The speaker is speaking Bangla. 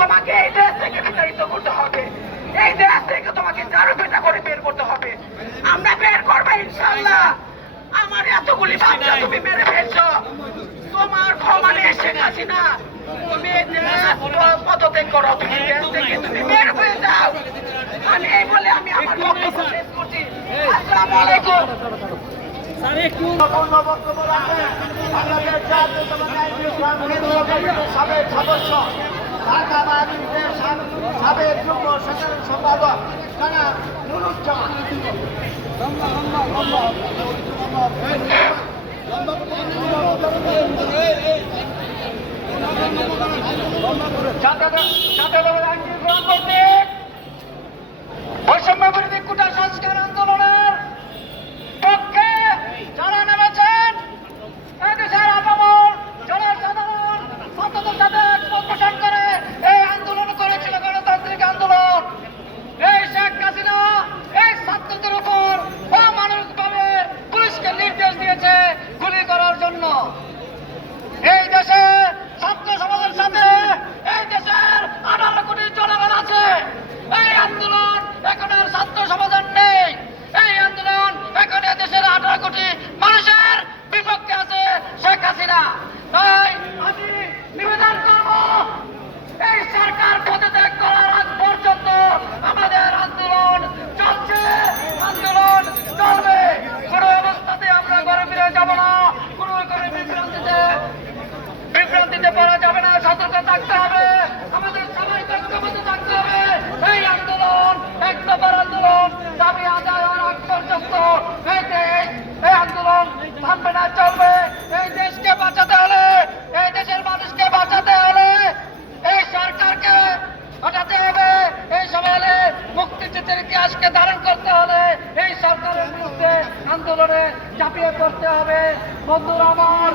তোমাকে এই দেশ থেকে বিতাড়িত করতে হবে। এই দেশ থেকে তোমাকে জারু পেটা করে বের করতে হবে। আমরা বের করব ইনশাল্লাহ আমার এতগুলি বাচ্চা তুমি মেরে ফেলছ। তোমার ক্ষমা নেই শেখ হাসিনা, তুমি পদত্যাগ করো। তুমি দেশ থেকে তুমি বের হয়ে যাও। মানে এই বলে আমি আমার বক্তব্য শেষ করছি। আলাইকুম। সদস্য। ঢাকা সাব- সাবেক যুগ্ম সাধারণ সম্পাদক তারা নুরুজ্জামান জাতীয়তাবাদী আইনজীবী গ্রহণ করতে মুক্তিযুদ্ধের ইতিহাসকে ধারণ করতে হলে এই সরকারের বিরুদ্ধে আন্দোলনে ঝাঁপিয়ে পড়তে হবে। বন্ধুরা আমার